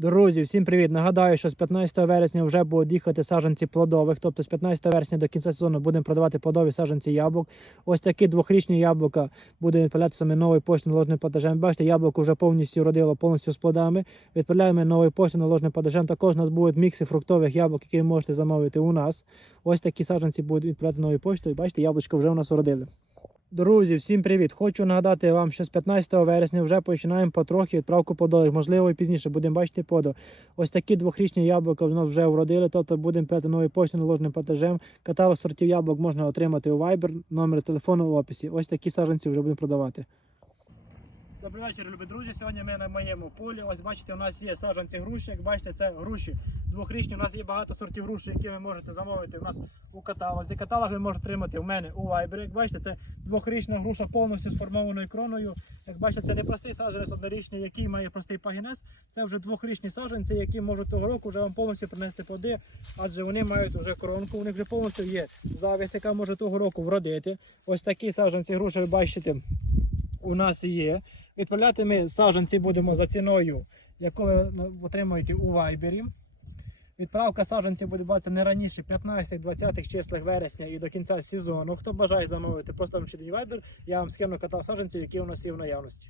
Друзі, всім привіт! Нагадаю, що з 15 вересня вже будуть їхати саджанці плодових. Тобто з 15 вересня до кінця сезону будемо продавати плодові саджанці яблук. Ось такі двохрічні яблука буде відправляти саме новий поштою наложеним падажем. Бачите, яблуко вже повністю родило, повністю з плодами. Відправляємо новий поштою наложеним падажем. Також у нас будуть мікси фруктових яблук, які ви можете замовити у нас. Ось такі саджанці будуть відправляти новою поштою. Бачите, яблучко вже у нас уродили. Друзі, всім привіт! Хочу нагадати вам, що з 15 вересня вже починаємо потрохи відправку подолих. Можливо, і пізніше будемо бачити подо. Ось такі двохрічні яблука в нас вже вродили, тобто будемо п'яти нові почти наложеним платежем. Каталог сортів яблук можна отримати у Viber, номер телефону в описі. Ось такі саджанці вже будемо продавати. Добрий вечір, любі друзі. Сьогодні ми на моєму полі. Ось бачите, у нас є саджанці груші. Як бачите, це груші двохрічні. У нас є багато сортів груші, які ви можете замовити. У нас у каталозі. Каталог ви можете отримати у мене у Viber. Як бачите, це двохрічна груша повністю сформованою кроною. Як бачите, це не простий саджанець однорічний, який має простий пагінець. Це вже двохрічні саджанці, які можуть того року вже вам повністю принести плоди, адже вони мають вже коронку. У них вже повністю є завість, яка може того року вродити. Ось такі саджанці груші, ви бачите, у нас є. Відправляти ми саджанці будемо за ціною, яку ви ну, отримуєте у Вайбері. Відправка саджанців буде бачитися не раніше 15-20 числах вересня і до кінця сезону. Хто бажає замовити, просто вам вайбер, я вам скину каталог саджанців, які у нас є в наявності.